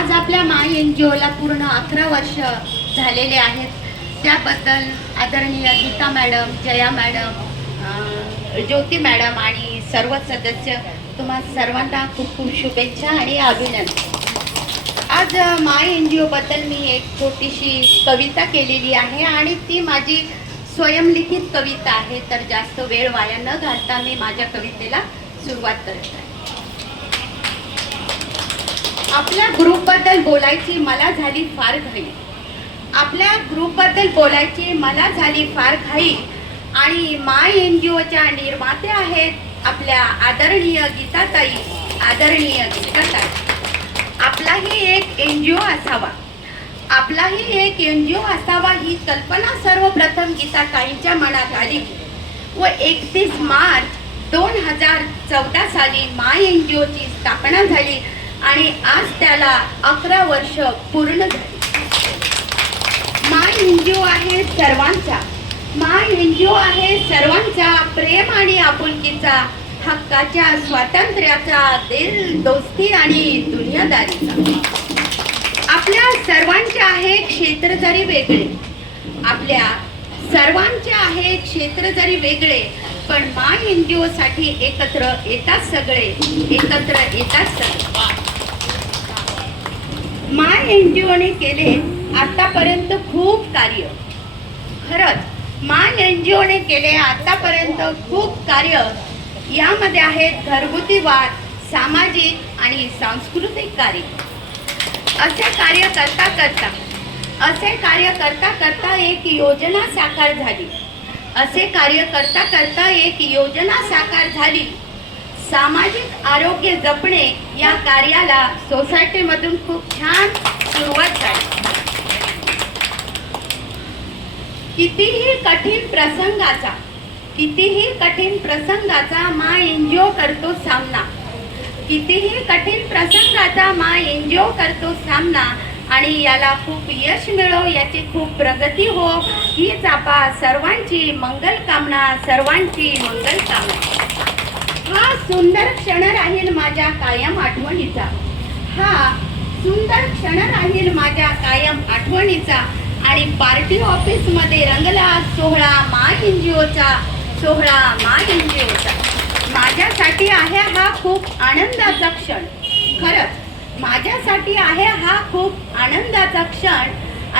आज आपल्या माय N G ओला पूर्ण अकरा वर्ष झालेले आहेत. त्याबद्दल आदरणीय Geeta madam Jaya madam Jyoti madam आणि सर्व सदस्य तुम्हा सर्वांना खूप खूप शुभेच्छा आणि अभिनंदन. आज माय एन जी ओबद्दल मी एक छोटीशी कविता केलेली आहे आणि ती माझी स्वयंलिखित कविता आहे. तर जास्त वेळ वाया न घालता मी माझ्या कवितेला सुरुवात करत. आहे आपल्या ग्रुपबद्दल बोलायची मला झाली फार घाई. आपल्या ग्रुपबद्दल बोलायची मला झाली फार घाई. आणि माय एन जी ओच्या निर्मात्या आहेत आपल्या आदरणीय गीताताई आदरणीय गीताताई. आपलाही एक एन जी ओ असावा. आपलाही एक एन जी ओ असावा ही कल्पना सर्वप्रथम गीताताईंच्या मनात आली. व एकतीस मार्च दोन हजार चौदा साली माय एन जी ओची स्थापना झाली. आणि आज त्याला अकरा वर्ष पूर्ण झाली. माय एन जी ओ आहे सर्वांचा. माय एन जी ओ आहे सर्वांचा प्रेम आणि आपुलकीचा हक्काच्या स्वातंत्र्याचा दिल दोस्ती आणि दुनियादारीचा. आपल्या सर्वांचे आहे क्षेत्र जरी वेगळे आपल्या सर्वांचे आहे क्षेत्र जरी वेगळे पण माय एन जी साठी एकत्र येतात सगळे एकत्र येतात सगळे माय एन जी ओने केले आतापर्यंत खूप कार्य. खरंच माय एन जी ओने केले आतापर्यंत खूप कार्य. यामध्ये आहेत घरगुती वाद सामाजिक आणि सांस्कृतिक कार्य. असे कार्य करता करता असे कार्य करता करता एक योजना साकार झाली. असे कार्य करता करता एक योजना साकार झाली. सामाजिक आरोग्य जपणे या कार्याला सोसायटीमधून खूप छान सुरुवात झाली. कितीही कठीण प्रसंगाचा कितीही कठीण प्रसंगाचा मा एनजीओ करतो सामना कितीही कठीण प्रसंगाचा मा एनजीओ करतो सामना आणि याला खूप यश मिळो याची खूप प्रगती हो हीच आपा सर्वांची मंगल कामना सर्वांची मंगल कामना. हा सुंदर क्षण राहील माझ्या कायम आठवणीचा. हा सुंदर क्षण राहील माझ्या कायम आठवणीचा. आणि पार्टी ऑफिसमध्ये रंगला सोहळा माय एनजीओचा सोहळा माय एनजीओचा माझ्यासाठी आहे हा खूप आनंदाचा क्षण. खरंच माझ्यासाठी आहे हा खूप आनंदाचा क्षण.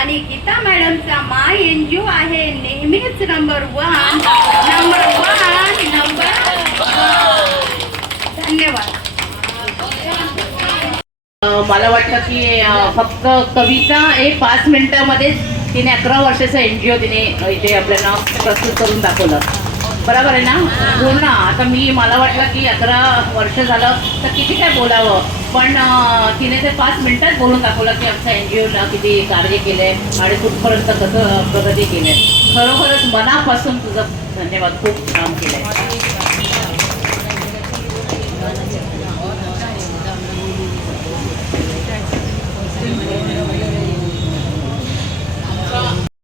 आणि गीता मॅडमचा माय ओ आहे नेहमीच number one number one number मला वाटतं की फक्त कविता हे पाच मिनिटामध्ये तिने अकरा वर्षाचं एन जी ओ तिने इथे आपल्याला प्रस्तुत करून दाखवलं. बरोबर आहे ना? बोल ना. आता मी मला वाटलं की अकरा वर्ष झालं तर किती काय बोलावं? पण तिने ते पाच मिनिटात बोलून दाखवलं की आमच्या एन जी ओला किती कार्य केलंय आणि कुठपर्यंत कसं प्रगती केली खरोखरच मनापासून तुझं धन्यवाद. खूप काम केलं